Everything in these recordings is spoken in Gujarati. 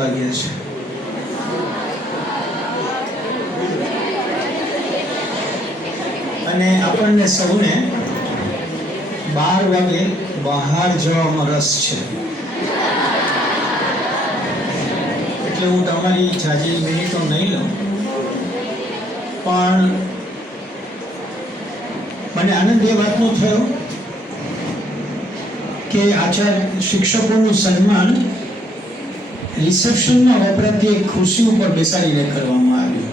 વાગ્યા છે. અને આપણને સૌને 12 વાગે બહાર જવામાં રસ છે. એટલે હું તમારી જાજી મિનિટો નહીં લઉં, પણ મને આનંદ એ વાતનો થયો કે આચાર્ય શિક્ષકોનું સન્માન રિસેપ્શનમાં વપરાતી એક ખુરશી ઉપર બેસાડીને કરવામાં આવ્યું.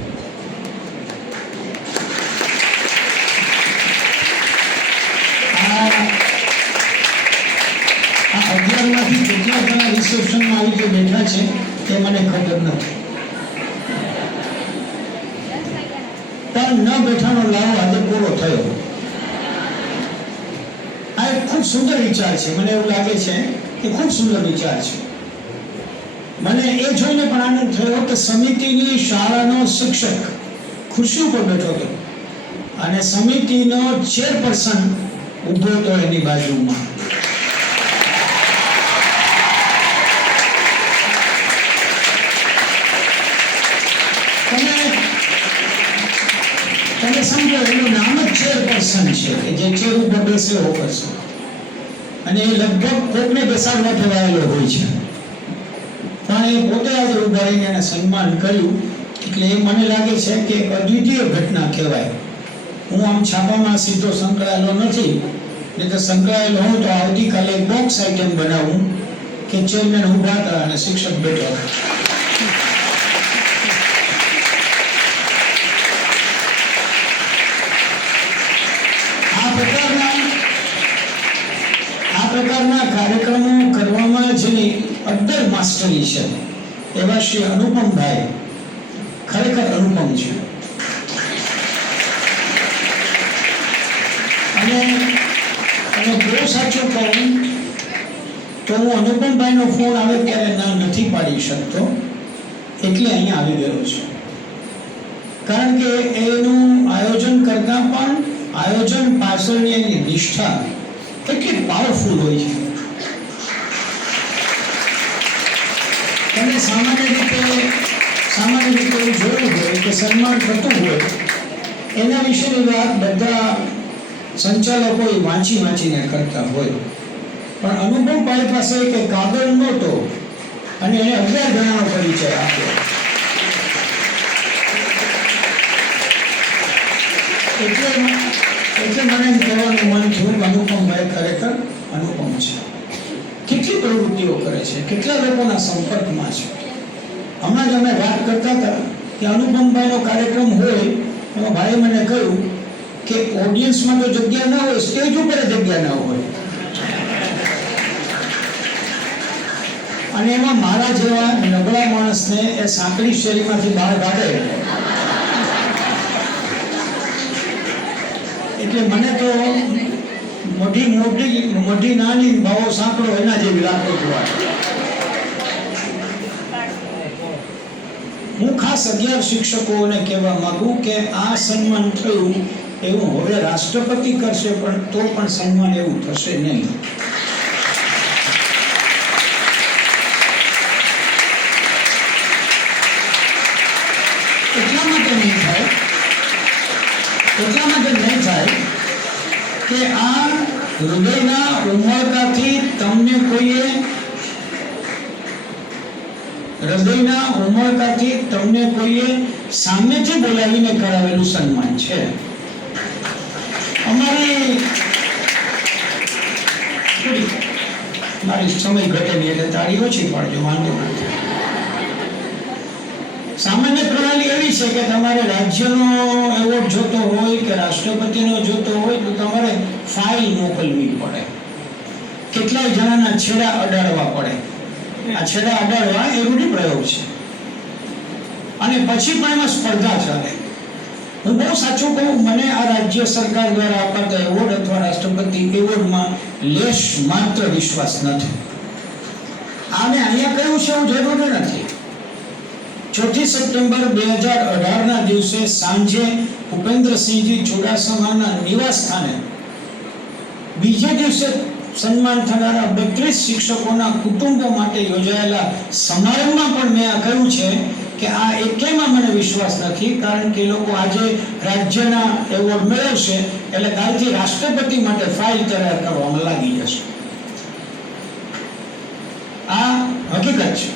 આ 11માંથી કેટલા જણા રિસેપ્શનમાં આવી રીતે બેઠા છે તે મને ખબર નથી, પણ ન બેઠાનો લાવો આજે પૂરો થયો. આ એક ખૂબ સુંદર વિચાર છે. મને એવું લાગે છે કે ખૂબ સુંદર વિચાર છે. મને એ જોઈને પણ આનંદ થયો કે સમિતિની શાળાનો શિક્ષક ખુરશી ઉપર બેઠો હતો અને સમિતિનો ચેરપર્સન ઊભો હતો એની બાજુમાં. તમે સમજો, એનું નામ જ ચેરપર્સન છે, કે જે ચેર ઉપર બેસે એવો પર્સન, અને એ લગભગ કોકને બેસાડવા ઠેવાયેલો હોય છે, પણ એ પોતે આજે ઉભા રહીને એને સન્માન કર્યું. એટલે એ મને લાગે છે કે એક અદ્વિતીય ઘટના કહેવાય. હું આમ છાપામાં સીધો સંકળાયેલો નથી, નહીં તો સંકળાયેલો હું તો આવતીકાલે એક બોક્સ આઇટમ બનાવું કે ચેરમેન ઉભા હતા અને શિક્ષક બેઠો હતો. આ પ્રકારના કાર્યક્રમો કરવામાં જેની અદ્દર માસ્ટરી છે એવા શ્રી અનુપમભાઈ ખરેખર અનુપમ છે. અને બહુ સાચું કહું તો હું અનુપમભાઈનો ફોન આવે ત્યારે ના નથી પાડી શકતો, એટલે અહીંયા આવી ગયો છું. કારણ કે એનું આયોજન કરતા પણ આયોજન પાછળની એની નિષ્ઠા કેટલી પાવરફુલ હોય છે. તમે સામાન્ય રીતે એવું જોયું હોય કે સન્માન થતું હોય એના વિશેની વાત બધા સંચાલકો વાંચીને કરતા હોય, પણ અનુપમભાઈ પાસે કે કાગળ નહોતો અને એને 11 જણાનો પરિચય આપ્યો. એટલે મને એમ કહેવાનું મન થયું કે અનુપમભાઈ ખરેખર અનુપમ છે. કેટલી પ્રવૃત્તિઓ કરે છે, કેટલા લોકોના સંપર્કમાં છે. હમણાં જ અમે વાત કરતા હતા કે અનુપમભાઈનો કાર્યક્રમ હોય એમાં ભાઈએ મને કહ્યું કે ઓડિયન્સમાં તો જગ્યા ના હોય, સ્ટેજ ઉપર જગ્યા ના હોય, અને એમાં મારા જેવા નબળા માણસને એ સાંકડી શેરીમાંથી બહાર કાઢે એટલે મને તો મોટી નાની ભાવો સાંકળો એના જેવી લાગતો હતો. હું ખાસ 11 શિક્ષકોને કહેવા માંગુ કે આ સન્માન થયું એવું હવે રાષ્ટ્રપતિ કરશે પણ તો પણ સન્માન એવું થશે નહીં. એટલા માટે નહીં થાય કે આ હૃદયના ઉમળકાથી તમને કોઈએ સામેથી બોલાવીને કરાવેલું સન્માન છે. મારી સમય ઘટેલી એટલે તાળી ઓછી પાડજો, વાંધો નથી. સામાન્ય પ્રણાલી એવી છે કે તમારે રાજ્યનો એવોર્ડ જોતો હોય કે રાષ્ટ્રપતિનો જોતો હોય તો તમારે ફાઇલ મોકલવી પડે, કેટલાય જણાના છેડા અડાડવા પડે. આ છેડા અડાડવા એ રૂઢિપ્રયોગ છે, અને પછી પણ એમાં સ્પર્ધા ચાલે. હું બહુ સાચું કહું, મને આ રાજ્ય સરકાર દ્વારા અપાતા એવોર્ડ અથવા રાષ્ટ્રપતિ એવોર્ડમાં લેશ માત્ર વિશ્વાસ નથી. આને અહીંયા કહ્યું છે એવું જરૂરી નથી. 4 સપ્ટેમ્બર 2018ના દિવસે સાંજે ભૂપેન્દ્રસિંહજી ચુડાસમાના નિવાસ સ્થાને બીજે દિવસે સન્માન થનારા 32 શિક્ષકોના કુટુંબો માટે યોજાયેલા સમારંભમાં પણ મેં આ કહ્યું છે કે આ એકલામાં મને વિશ્વાસ નથી, કારણ કે લોકો આજે રાજ્યના એવોર્ડ મેળવશે એટલે કાલથી રાષ્ટ્રપતિ માટે ફાઇલ તૈયાર કરવામાં લાગી જશે. આ હકીકત છે.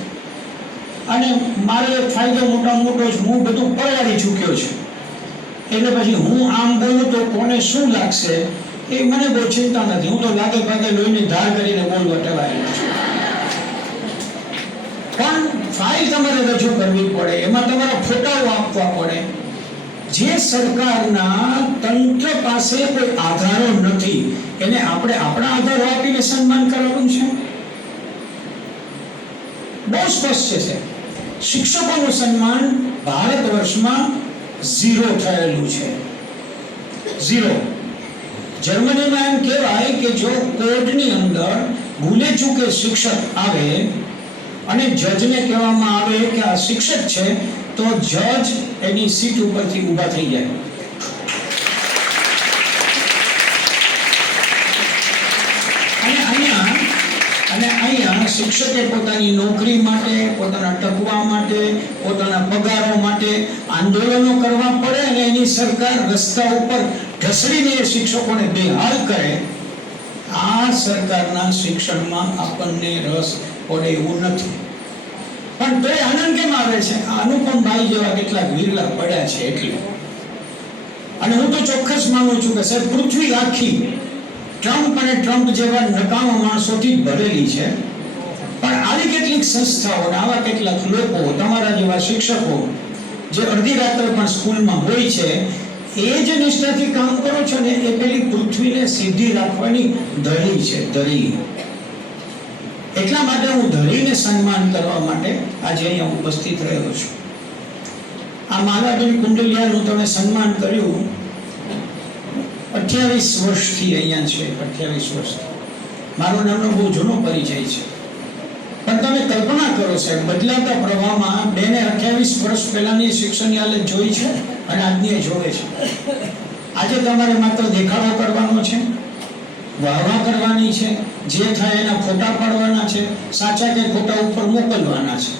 અને મારો એક ફાયદો મોટો છે, હું બધું પરવાડી ચૂક્યો છું, એટલે પછી હું આમ બોલું તો કોને શું લાગશે એ મને બહુ ચિંતા નથી. હું તો લાગે ભાગે લોહીની ધાર કરીને બોલવા ટેવાયેલો છું. પણ ફાઇલ તમારે રજૂ કરવી પડે, એમાં તમારા ફોટાઓ આપવા પડે. જે સરકારના તંત્ર પાસે કોઈ આધારો નથી એને આપણે આપણા આધારો આપીને સન્માન કરવાનું છે. બહુ સ્પષ્ટ છે, શિક્ષકોનું સન્માન ભારત વર્ષમાં 0 થયેલું છે. 0. જર્મનીમાં એમ કહેવાય કે જો કોર્ટની અંદર ભૂલે ચૂકે શિક્ષક આવે અને જજને કહેવામાં આવે કે આ શિક્ષક છે, તો જજ એની સીટ ઉપરથી ઊભા થઈ જાય. અને અહીંયા શિક્ષકે પોતાની નોકરી માટે, પોતાના ટકવા માટે, પોતાના પગારો માટે આંદોલનો કરવા પડે અને એની સરકાર રસ્તા ઉપર ઢસડીને એ શિક્ષકોને બેહાલ કરે. આ સરકારના શિક્ષણમાં આપણને રસ પડે એવું નથી. પણ તો આનંદ કેમ આવે છે? અનુપમભાઈ જેવા કેટલાક વિરલા પડ્યા છે એટલે. અને હું તો ચોક્કસ માનું છું કે સાહેબ પૃથ્વી આખી ટ્રમ્પ અને ટ્રમ્પ જેવા નકામા માણસોથી ભરેલી છે. પણ આવી કેટલીક સંસ્થાઓ, આવા કેટલાક લોકો, તમારા જેવા શિક્ષકો જે અડધી રાત્રે પણ સ્કૂલમાં હોય છે, એ જે નિષ્ઠાથી કામ કરો છો ને, એ પેલી પૃથ્વીને સીધી રાખવાની ધરી છે, ધરી. એટલા માટે હું ધરીને સન્માન કરવા માટે આજે અહીંયા ઉપસ્થિત રહ્યો છું. આ માલાબેન કુંડલિયાનું તમે સન્માન કર્યું, 28 વર્ષથી અહીંયા છે. 28 વર્ષથી મારો નામનો બહુ જૂનો પરિચય છે. પણ તમે કલ્પના કરો સાહેબ, બદલાતા પ્રવાહમાં 28 વર્ષ પહેલાની શિક્ષણની હાલત જોઈ છે અને આજની એ જોવે છે. આજે તમારે માત્ર દેખાડો કરવાનો છે, વાહવા કરવાની છે, જે થાય એના ફોટા પાડવાના છે, સાચા કે ખોટા ઉપર મોકલવાના છે.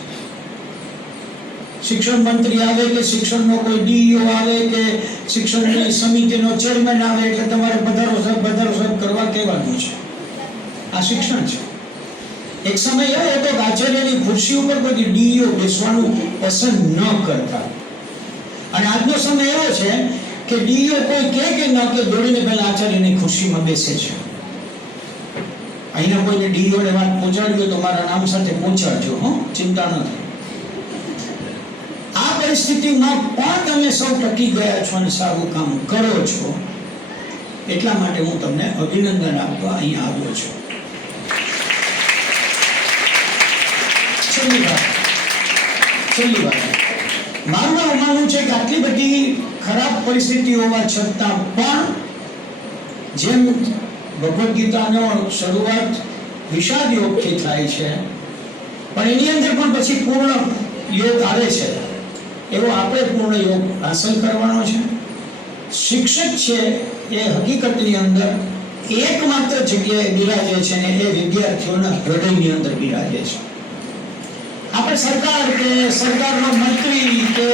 શિક્ષણ મંત્રી આવે કે શિક્ષણનો કોઈ ડીઈઓ આવે કે શિક્ષણની સમિતિનો ચેરમેન આવે એટલે તમારે બધારો સાહેબ કરવા કહેવાનું છે. આ શિક્ષણ છે. એક સમય એવો હતો કે આચાર્યની ખુરશી ઉપર કોઈ ડીઈઓ બેસવાનું પસંદ ન કરતા, અને આજનો સમય એવો છે કે ડીઈઓ કોઈ કે ન કે દોડીને પહેલા આચાર્યની ખુરશીમાં બેસે છે. અહીંના કોઈને ડીઈઓને વાત પહોંચાડવી હોય તો મારા નામ સાથે પહોંચાડજો, ચિંતા ન થાય. આ પરિસ્થિતિમાં પણ તમે સૌ ટકી ગયા છો અને સારું કામ કરો છો, એટલા માટે હું તમને અભિનંદન આપવા અહીંયા આવ્યો છું. છેલ્લી વાત મારું એવું માનવું છે કે આટલી બધી ખરાબ પરિસ્થિતિ હોવા છતાં પણ જેમ ભગવદ્ ગીતાનો શરૂઆત વિષાદ યોગથી થાય છે, પણ એની અંદર પણ પછી પૂર્ણ યોગ આવે છે, એવો આપણે પૂર્ણ યોગ હાંસલ કરવાનો છે. શિક્ષક છે એ હકીકતની અંદર એકમાત્ર જગ્યાએ બિરાજે છે ને એ વિદ્યાર્થીઓના હૃદયની અંદર બિરાજે છે. આપણે સરકાર કે સરકારનો મંત્રી કે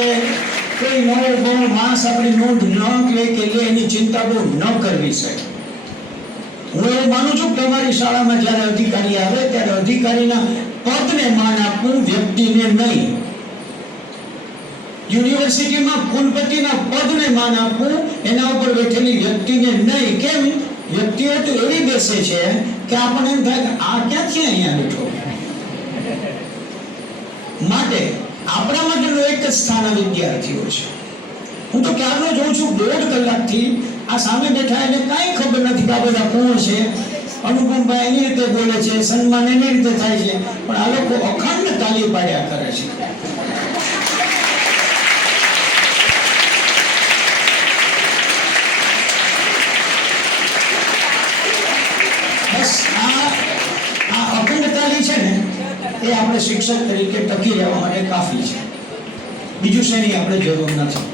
કોઈ નવો બહુ માણસ આપણી નોંધ ન લે કે એની ચિંતા બહુ ન કરવી છે. હું એવું માનું છું કે તમારી શાળામાં જ્યારે અધિકારી આવે ત્યારે અધિકારીના પદને માન આપવું, વ્યક્તિને નહીં. યુનિવર્સિટીમાં કુલપતિના પદને માન આપવું, એના ઉપર બેઠેલી વ્યક્તિને નહીં. કેમ? વ્યક્તિઓ તો એવી બેસે છે કે આપણને એમ થાય કે આ ક્યાંથી અહીંયા બેઠો. માટે આપણા માટેનું એક જ સ્થાન વિદ્યાર્થીઓ છે. હું તો ક્યારનો જોઉં છું, 1.5 કલાકથી આ સામે બેઠા એને કાંઈ ખબર નથી કે આ બધા કોણ છે. અનુપમભાઈ એની રીતે બોલે છે, સન્માન એની રીતે થાય છે, પણ આ લોકો અખંડ તાલી પાડ્યા કરે છે. બસ આ અખંડ તાલી છે ને, એ આપણે શિક્ષક તરીકે ટકી રહેવા માટે કાફી છે. બીજું શેની આપણે જરૂર નથી.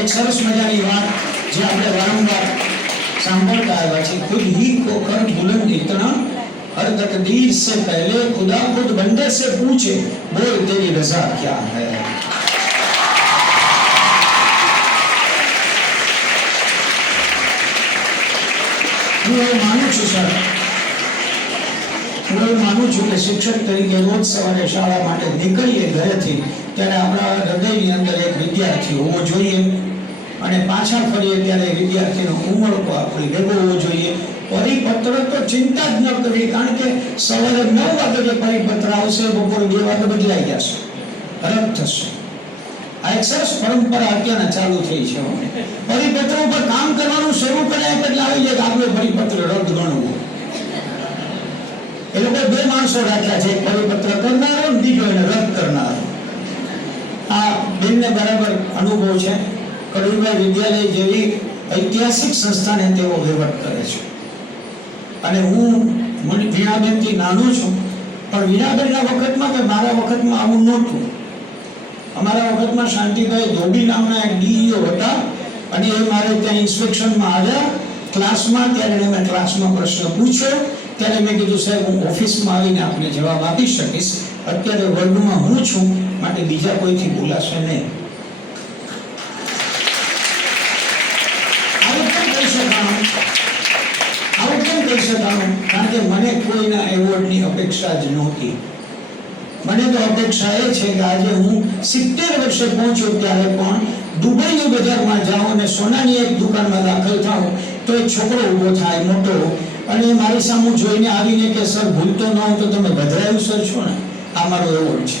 એક સરસ મજાની વાત જે આપણે વારંવાર सांभळता आया है। खुद ही को कर बुलंद इतना, हर तकदीर से पहले खुदा खुद बंदे से पूछे, बोल तेरी रजा क्या है। હું એવું માનું છું સર, હું એવું માનું છું કે શિક્ષક તરીકે રોજ સવારે શાળા માટે નીકળીએ ઘરેથી ત્યારે આપણા હૃદયની અંદર એક વિદ્યાર્થી હોવો જોઈએ અને પાછા ફરીએ ત્યારે વિદ્યાર્થીનો ઉમળકો આપણી ભેગો હોવો જોઈએ। પરિપત્ર તો ચિંતા જ ન કરવી, કારણ કે સવારે 9 વાગે જે પરિપત્ર આવશે બપોરે 2 વાગે બદલાઈ જશે, રદ થશે। આ એક સરસ પરંપરા અત્યારે ચાલુ થઈ છે। પરિપત્ર ઉપર કામ કરવાનું શરૂ કરે એટલે આવી જાય કે આપણે પરિપત્ર રદ ગણવું। એ લોકો 2 માણસો રાખ્યા છે, એક પરિપત્ર કરનારો અને બીજો એને રદ કરનારો। આ બંને બરાબર અનુભવ છે। કડવીભાઈ વિદ્યાલય જેવી ઐતિહાસિક સંસ્થાને તેઓ વહીવટ કરે છે અને હું વીણાબેનથી નાનો છું, પણ વીણાબેનના વખતમાં કે મારા વખતમાં આવું નહોતું। અમારા વખતમાં શાંતિભાઈ ધોબી નામના એક ડીઈઓ હતા અને એ મારે ત્યાં ઇન્સ્પેક્શનમાં આવ્યા ક્લાસમાં, ત્યારે મેં ક્લાસમાં પ્રશ્ન પૂછ્યો ત્યારે મેં કીધું સાહેબ હું ઓફિસમાં આવીને આપને જવાબ આપી શકીશ, અત્યારે વર્ગમાં હું છું માટે બીજા કોઈથી બોલાશે નહીં। આવું કેમ કહી શકાણું? કારણ કે મને કોઈના એવોર્ડની અપેક્ષા જ નહોતી। મને તો અપેક્ષા એ છે કે આજે હું 70 વર્ષે પહોંચ્યો ત્યારે પણ દુબઈની બજારમાં જાઉં અને સોનાની એક દુકાનમાં દાખલ થાઉં તો એક છોકરો ઊભો થાય મોટો અને મારી સામે જોઈને આવીને કે સર ભૂલતો ન હોઉં તો તમે ગધરાયું સર છો ને, આ મારો એવોર્ડ છે।